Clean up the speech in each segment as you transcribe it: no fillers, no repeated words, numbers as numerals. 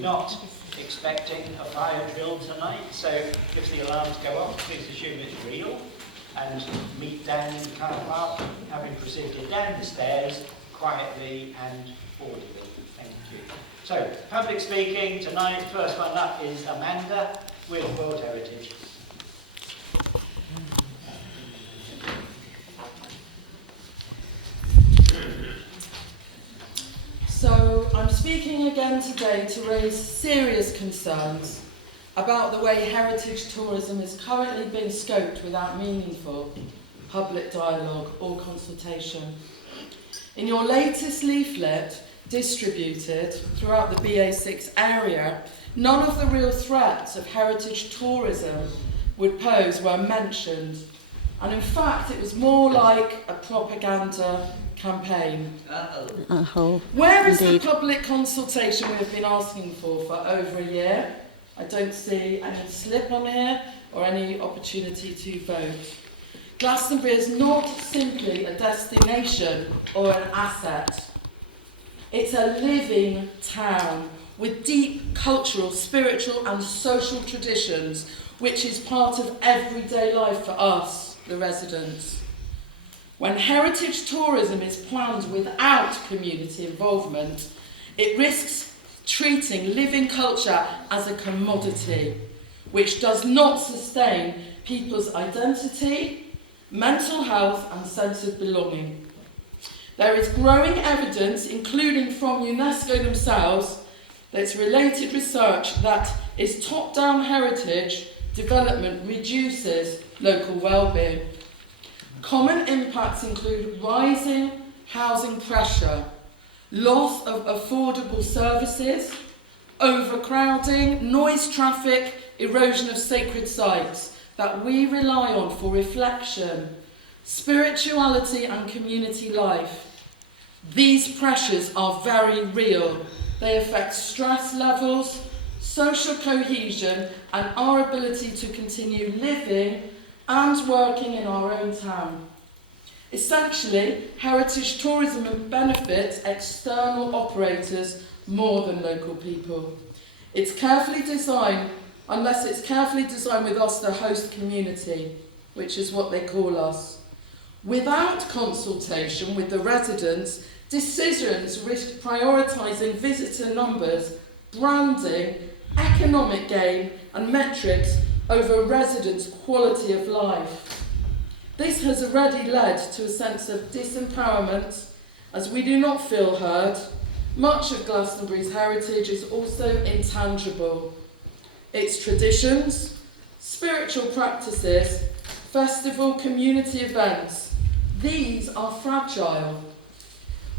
not expecting a fire drill tonight, so if the alarms go off, please assume it's real, and meet down in the car park, having proceeded down the stairs quietly and audibly. Thank you. So, public speaking tonight, first one up is Amanda with World Heritage. So, I'm speaking again today to raise serious concerns about the way heritage tourism is currently being scoped without meaningful public dialogue or consultation. In your latest leaflet, distributed throughout the BA6 area, none of the real threats of heritage tourism would pose were mentioned. And in fact, it was more like a propaganda campaign. Where is the public consultation we have been asking for over a year? I don't see any slip on here or any opportunity to vote. Glastonbury is not simply a destination or an asset. It's a living town with deep cultural, spiritual and social traditions, which is part of everyday life for us, the residents. When heritage tourism is planned without community involvement, it risks treating living culture as a commodity, which does not sustain people's identity, mental health and sense of belonging. There is growing evidence, including from UNESCO themselves, that's related research that is top-down heritage development reduces local well-being. Common impacts include rising housing pressure, loss of affordable services, overcrowding, noise, traffic, erosion of sacred sites that we rely on for reflection, spirituality and community life. These pressures are very real. They affect stress levels, social cohesion and our ability to continue living and working in our own town. Essentially, heritage tourism benefits external operators more than local people. It's carefully designed, unless it's carefully designed with us, the host community, which is what they call us. Without consultation with the residents, decisions risk prioritising visitor numbers, branding, economic gain and metrics over residents' quality of life. This has already led to a sense of disempowerment as we do not feel heard. Much of Glastonbury's heritage is also intangible. Its traditions, spiritual practices, festival community events, these are fragile.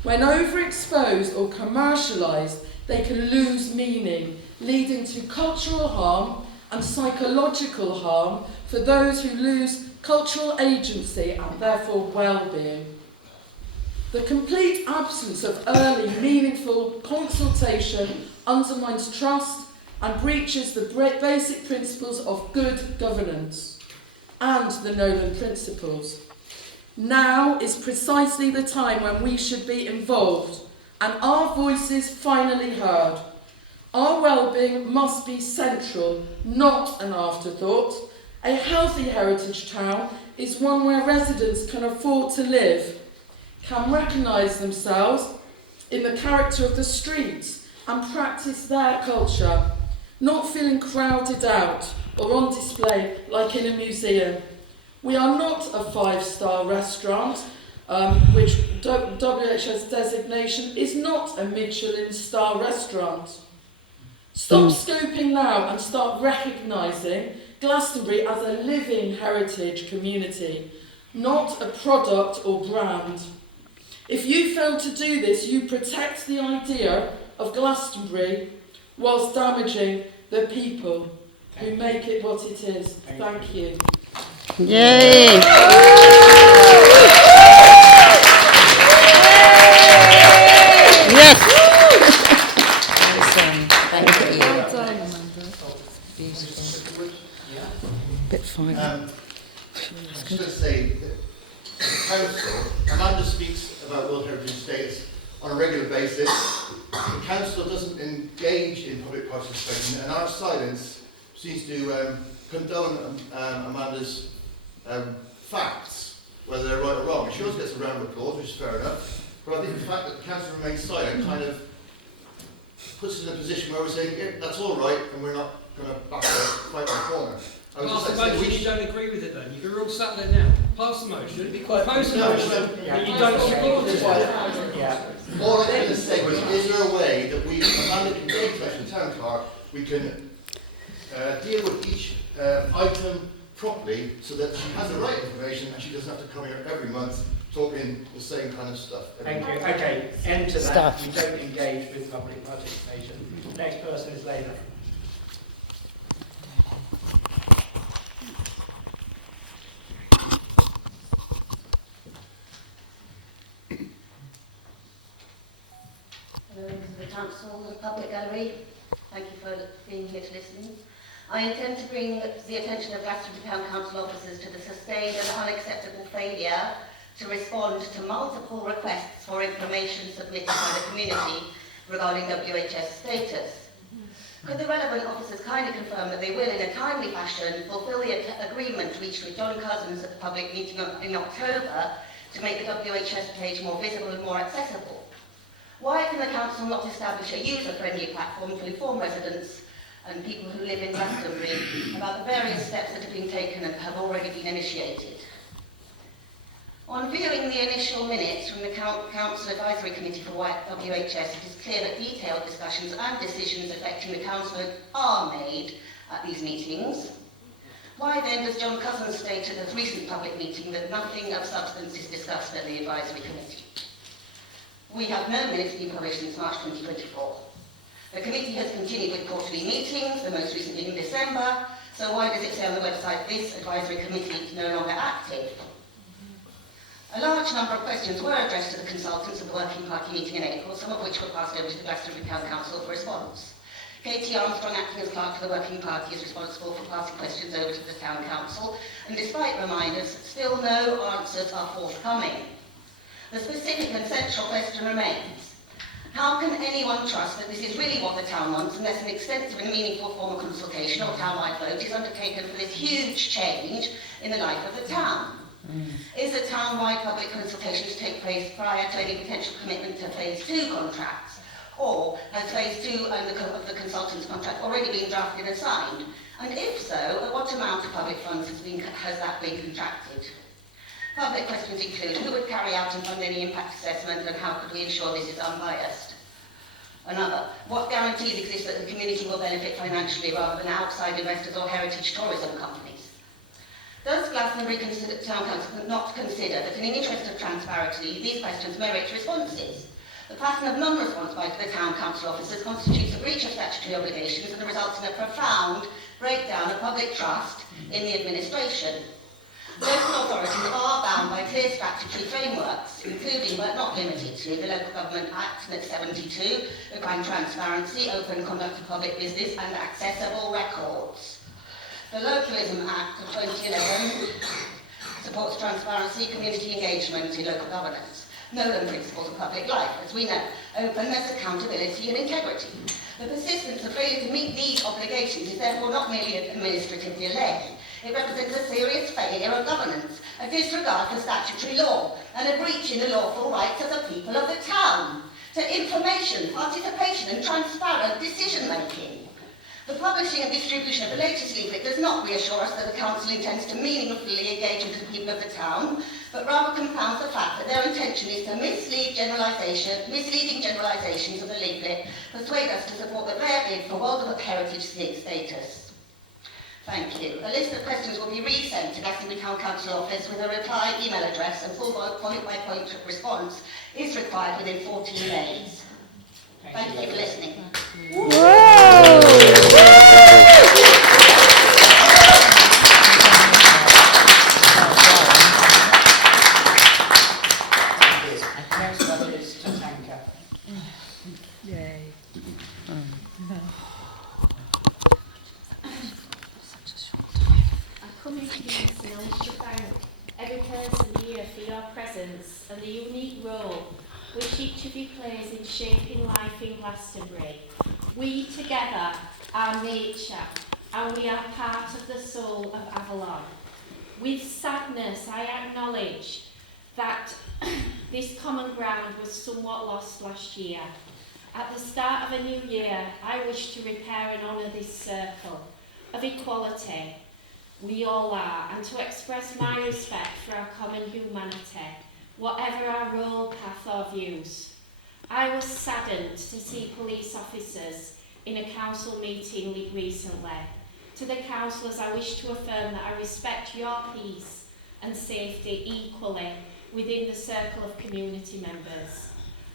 When overexposed or commercialised, they can lose meaning, leading to cultural harm and psychological harm for those who lose cultural agency and therefore well-being. The complete absence of early, meaningful consultation undermines trust and breaches the basic principles of good governance and the Nolan Principles. Now is precisely the time when we should be involved and our voices finally heard. Our well-being must be central, not an afterthought. A healthy heritage town is one where residents can afford to live, can recognise themselves in the character of the streets and practice their culture, not feeling crowded out or on display like in a museum. We are not a 5-star restaurant, which WHO's designation is not a Michelin star restaurant. Stop scoping now and start recognising Glastonbury as a living heritage community, not a product or brand. If you fail to do this, you protect the idea of Glastonbury whilst damaging the people who make it what it is. Thank you. Yay! Yes! Bit fine. I was going to say that the council, Amanda speaks about World Heritage status on a regular basis. the council doesn't engage in public participation, and our silence seems to condone Amanda's facts, whether they're right or wrong. She always gets a round of applause, which is fair enough, but I think the fact that the council remains silent kind of puts us in a position where we're saying, yeah, that's all right, and we're not going to back right in the corner. I would Pass just the like to say motion, you don't agree with it then. You're all sat there now. Pass the motion. Propose a No, motion, yeah. but you don't support it. Yeah. all I'm going to say is there a way that we, Amanda can get in touch with the town clerk, we can deal with each item properly so that she has the right information and she doesn't have to come here every month talking the same kind of stuff. Thank you. Okay, end to that. Stuff. We don't engage with public participation. Next person is Leila. Members of the Council and Public Gallery, thank you for being here to listen. I intend to bring the attention of Glastonbury Town Council officers to the sustained and unacceptable failure to respond to multiple requests for information submitted by the community regarding WHS status. Could the relevant officers kindly confirm that they will, in a timely fashion, fulfil the agreement reached with John Cousins at the public meeting in October to make the WHS page more visible and more accessible? Why can the Council not establish a user-friendly platform to inform residents and people who live in Glastonbury about the various steps that have been taken and have already been initiated? On viewing the initial minutes from the Council Advisory Committee for WHS, it is clear that detailed discussions and decisions affecting the Council are made at these meetings. Why then does John Cousins state at a recent public meeting that nothing of substance is discussed at the Advisory Committee? We have no minutes being published since March 2024. The committee has continued with quarterly meetings, the most recently in December, so why does it say on the website this advisory committee is no longer active? A large number of questions were addressed to the consultants at the Working Party meeting in April, some of which were passed over to the Glastonbury Town Council for response. Katie Armstrong, acting as clerk to the Working Party, is responsible for passing questions over to the Town Council, and despite reminders, still no answers are forthcoming. The specific and central question remains: how can anyone trust that this is really what the town wants unless an extensive and meaningful form of consultation or town-wide vote is undertaken for this huge change in the life of the town? Is a town-wide public consultation to take place prior to any potential commitment to Phase 2 contracts? Or has Phase 2 of the consultant's contract already been drafted and signed? And if so, at what amount of public funds has that been contracted? Public questions include: who would carry out and fund any impact assessment, and how could we ensure this is unbiased? Another: what guarantees exist that the community will benefit financially rather than outside investors or heritage tourism companies? Does Glastonbury Town Council not consider that in the interest of transparency, these questions merit responses? The pattern of non-response by the Town Council officers constitutes a breach of statutory obligations and results in a profound breakdown of public trust in the administration. Local authorities are bound by clear statutory frameworks, including but not limited to the Local Government Act 72, requiring transparency, open conduct of public business and accessible records. The Localism Act of 2011 supports transparency, community engagement in local governance. Nolan principles of public life, as we know: openness, accountability and integrity. The persistence of failure to meet these obligations is therefore not merely an administrative delay. It represents a serious failure of governance, a disregard for statutory law, and a breach in the lawful rights of the people of the town to information, participation and transparent decision-making. The publishing and distribution of the latest leaflet does not reassure us that the Council intends to meaningfully engage with the people of the town, but rather compounds the fact that their intention is to misleading generalisations of the leaflet persuade us to support the rare bid for World of Heritage status. Thank you. A list of questions will be resent to Glastonbury Town Council office with a reply email address, and full point-by-point response is required within 14 days. Thank you for listening. Next up is Tatanka. Yay. I come into this knowledge to thank every person here for your presence and the unique role which each of you plays in shaping life in Glastonbury. We together are nature, and we are part of the soul of Avalon. With sadness, I acknowledge that this common ground was somewhat lost last year. At the start of a new year, I wish to repair and honour this circle of equality we all are, and to express my respect for our common humanity, whatever our role, path or views. I was saddened to see police officers in a council meeting recently. To the councillors, I wish to affirm that I respect your peace and safety equally within the circle of community members.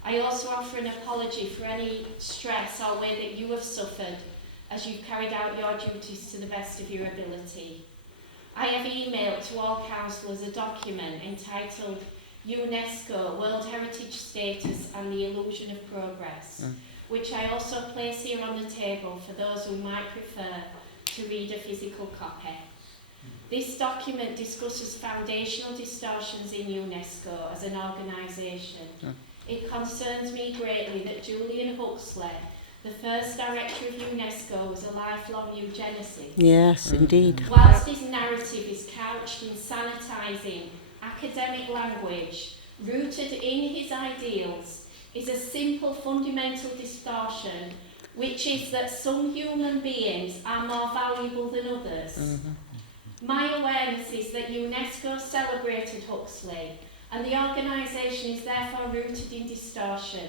I also offer an apology for any stress or way that you have suffered as you've carried out your duties to the best of your ability. I have emailed to all councillors a document entitled UNESCO World Heritage Status and the Illusion of Progress, which I also place here on the table for those who might prefer to read a physical copy. This document discusses foundational distortions in UNESCO as an organisation. It concerns me greatly that Julian Huxley, the first director of UNESCO, was a lifelong eugenicist. Yes, indeed. Whilst his narrative is couched in sanitising academic language, rooted in his ideals is a simple fundamental distortion, which is that some human beings are more valuable than others. My awareness is that UNESCO celebrated Huxley, and the organisation is therefore rooted in distortion.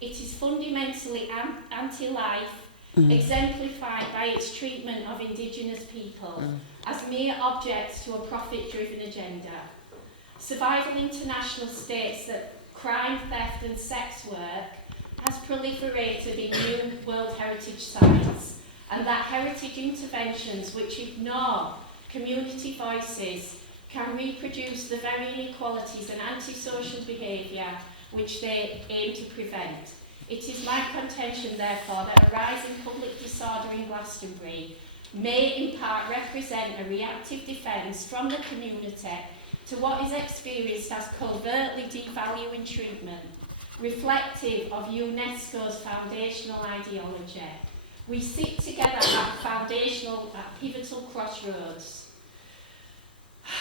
It is fundamentally anti-life, exemplified by its treatment of Indigenous people as mere objects to a profit-driven agenda. Survival International states that crime, theft and sex work has proliferated in new World Heritage sites, and that heritage interventions which ignore community voices can reproduce the very inequalities and antisocial behaviour which they aim to prevent. It is my contention, therefore, that a rise in public disorder in Glastonbury may in part represent a reactive defence from the community to what is experienced as covertly devaluing treatment, reflective of UNESCO's foundational ideology. We sit together at pivotal crossroads.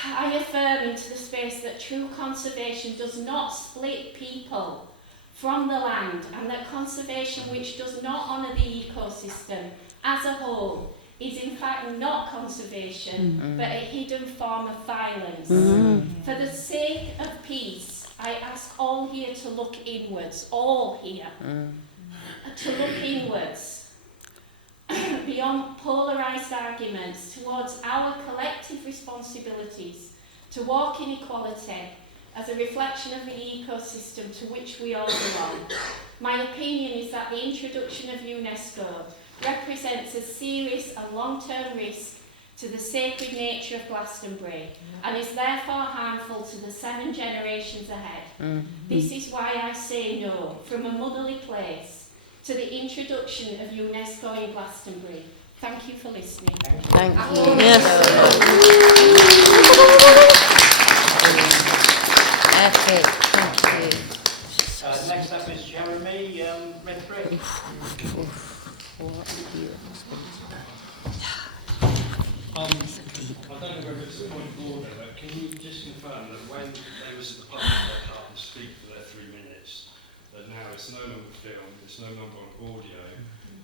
I affirm into the space that true conservation does not split people from the land, and that conservation which does not honour the ecosystem as a whole is in fact not conservation, but a hidden form of violence. For the sake of peace, I ask all here to look inwards, all here, to look inwards, beyond polarised arguments, towards our collective responsibilities to walk in equality as a reflection of the ecosystem to which we all belong. My opinion is that the introduction of UNESCO represents a serious and long-term risk to the sacred nature of Glastonbury and is therefore harmful to the 7 generations ahead. This is why I say no, from a motherly place, to the introduction of UNESCO in Glastonbury. Thank you for listening. Thank you. Yes. Epic. Thank you. Next up is Jeremy Redbrick. I don't know whether it's a point of order, but can you just confirm that when they was the public got up and speak for their 3 minutes, that now it's no longer filmed, it's no longer on audio,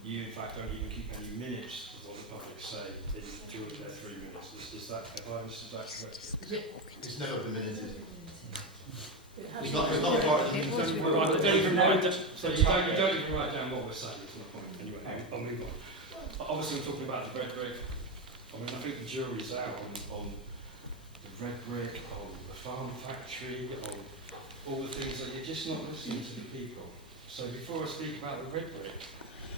you in fact don't even keep any minutes of what the public say during their 3 minutes. Is that, have I understood that correctly? It's never been minuted. It's not part of the Well, I don't even write that. So you don't even write down what we're saying, is my point. Anyway, I'll move on. Obviously, we're talking about the red brick. I mean, I think the jury's out on the red brick, on the farm factory, on all the things that you're just not listening to the people. So before I speak about the red brick,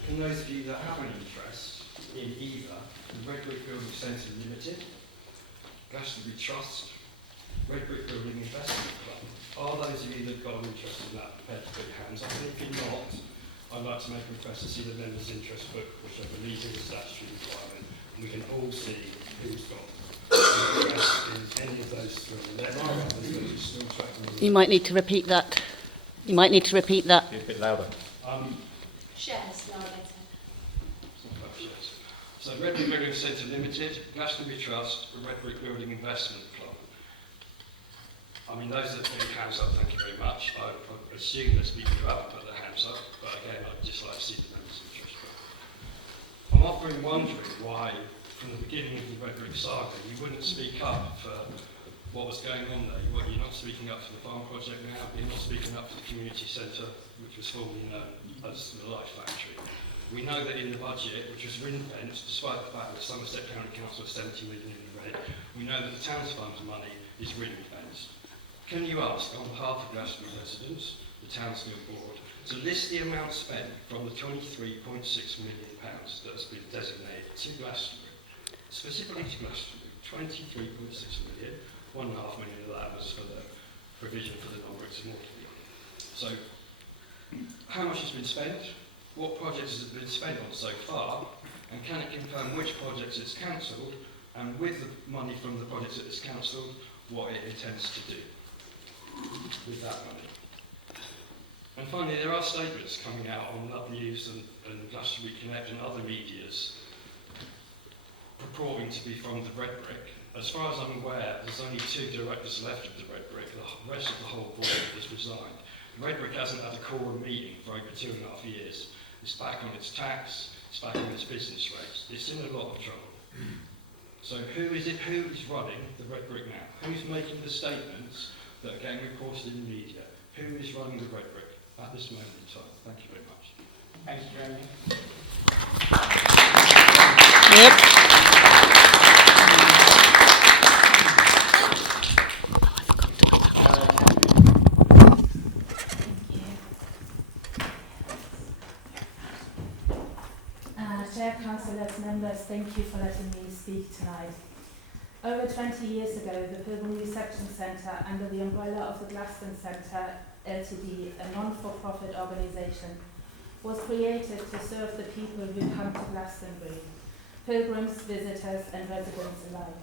can those of you that have an interest in either the Red Brick Building Centre Limited, Glastonbury Trust, Red Brick Building Investment Club, are those of you that got an interest in that prepared to put your hands up? And if you're not, I'd like to make a request to see the members' interest book, which I believe is a statutory requirement. We can all see who's got interest in any of those three. There are others that are still tracking. You might need to repeat that. You might need to repeat that. Be a bit louder. Shares, no better. So Red Brick Building Centre Limited, Glastonbury Trust, the Red Brick Building Investment Club. I mean, those that put their hands up, thank you very much. I assume that speaking about put their hands up, but again, I'd just like to see the members' interest. I'm often wondering why, from the beginning of the Red Brick saga, you wouldn't speak up for what was going on there. You're not speaking up for the farm project now, you're not speaking up for the community centre, which was formerly known as the Life Factory. We know that in the budget, which was ring-fenced, despite the fact that Somerset County Council was 70 million in the red, we know that the town's fund's money is ring-fenced. Can you ask, on behalf of Glastonbury residents, the Townsley board, to list the amount spent from the £23.6 million that has been designated to Glastonbury, specifically to Glastonbury, 23.6 million, £1.5 million of that was for the provision for the non-bricks and mortar. So, how much has been spent? What projects has it been spent on so far? And can it confirm which projects it's cancelled? And with the money from the projects that it's cancelled, what it intends to do with that money? And finally, there are statements coming out on Love News and Glastonbury Connect and other medias purporting to be from the Red Brick. As far as I'm aware, there's only 2 directors left of the Red Brick. The rest of the whole board has resigned. The Red Brick hasn't had a quorum meeting for over 2.5 years. It's back on its tax, it's back on its business rates. It's in a lot of trouble. So who is running the Red Brick now? Who's making the statements that are getting reported in the media? Who is running the Red Brick at this moment in time? Thank you very much. Thank you, Jeremy. Yep. Chair, councillors, members, thank you for letting me speak tonight. Over 20 years ago, the Pilgrim Reception Centre, under the umbrella of the Glaston Centre Ltd, a non-for-profit organisation, was created to serve the people who come to Glastonbury, pilgrims, visitors and residents alike.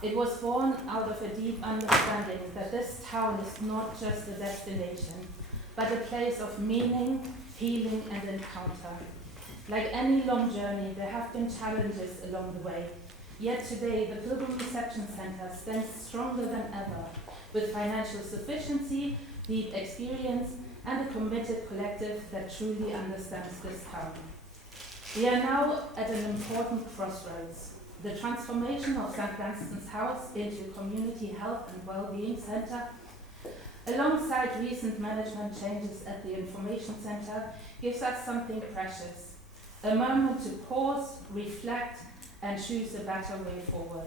It was born out of a deep understanding that this town is not just a destination, but a place of meaning, healing and encounter. Like any long journey, there have been challenges along the way. Yet today, the Pilgrim Reception Centre stands stronger than ever, with financial sufficiency, deep experience, and a committed collective that truly understands this town. We are now at an important crossroads. The transformation of St. Dunstan's House into a community health and well-being centre, alongside recent management changes at the information centre, gives us something precious. A moment to pause, reflect, and choose a better way forward.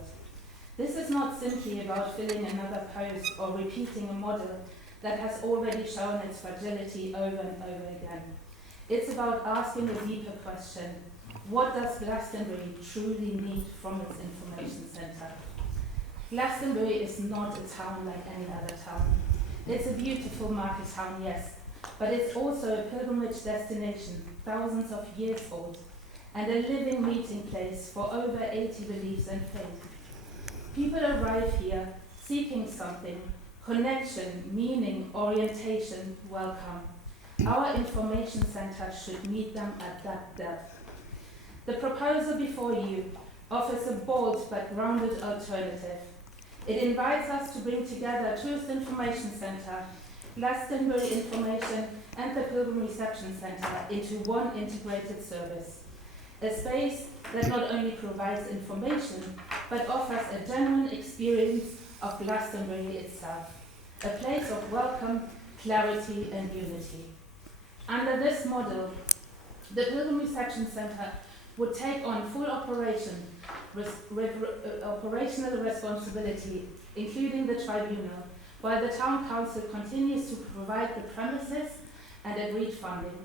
This is not simply about filling another post or repeating a model that has already shown its fragility over and over again. It's about asking a deeper question. What does Glastonbury truly need from its information centre? Glastonbury is not a town like any other town. It's a beautiful market town, yes, but it's also a pilgrimage destination, thousands of years old, and a living meeting place for over 80 beliefs and faith. People arrive here seeking something, connection, meaning, orientation, welcome. Our information centre should meet them at that depth. The proposal before you offers a bold but grounded alternative. It invites us to bring together Truth Information Centre, Glastonbury Information and the Pilgrim Reception Centre into one integrated service. A space that not only provides information, but offers a genuine experience of Glastonbury itself. A place of welcome, clarity and unity. Under this model, the Pilgrim Reception Centre would take on full operational responsibility, including the tribunal, while the Town Council continues to provide the premises and agreed funding.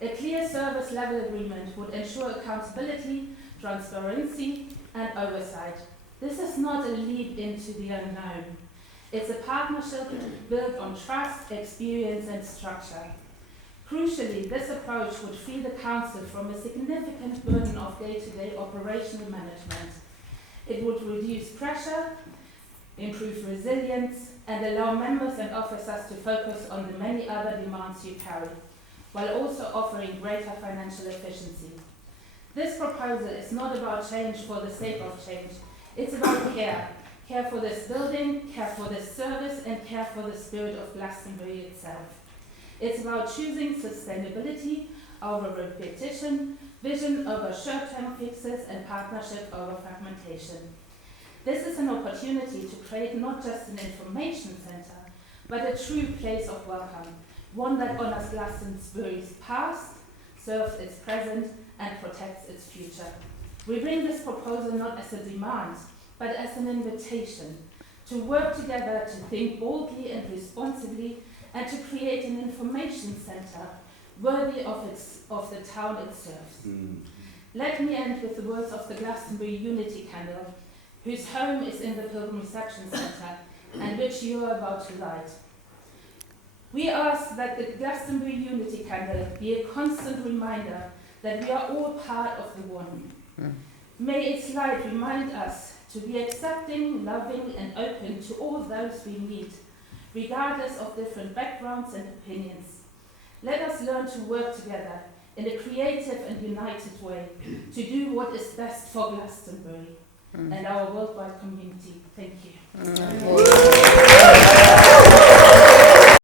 A clear service level agreement would ensure accountability, transparency and oversight. This is not a leap into the unknown. It's a partnership built on trust, experience and structure. Crucially, this approach would free the Council from a significant burden of day-to-day operational management. It would reduce pressure improve resilience, and allow members and officers to focus on the many other demands you carry, while also offering greater financial efficiency. This proposal is not about change for the sake of change. It's about care. Care for this building, care for this service, and care for the spirit of Glastonbury itself. It's about choosing sustainability over repetition, vision over short-term fixes, and partnership over fragmentation. This is an opportunity to create not just an information centre, but a true place of welcome, one that honours Glastonbury's past, serves its present, and protects its future. We bring this proposal not as a demand, but as an invitation to work together to think boldly and responsibly and to create an information centre worthy of the town it serves. Let me end with the words of the Glastonbury Unity Candle, whose home is in the Pilgrim Reception Centre and which you are about to light. We ask that the Glastonbury Unity Candle be a constant reminder that we are all part of the one. May its light remind us to be accepting, loving, and open to all those we meet, regardless of different backgrounds and opinions. Let us learn to work together in a creative and united way to do what is best for Glastonbury and our worldwide community. Thank you.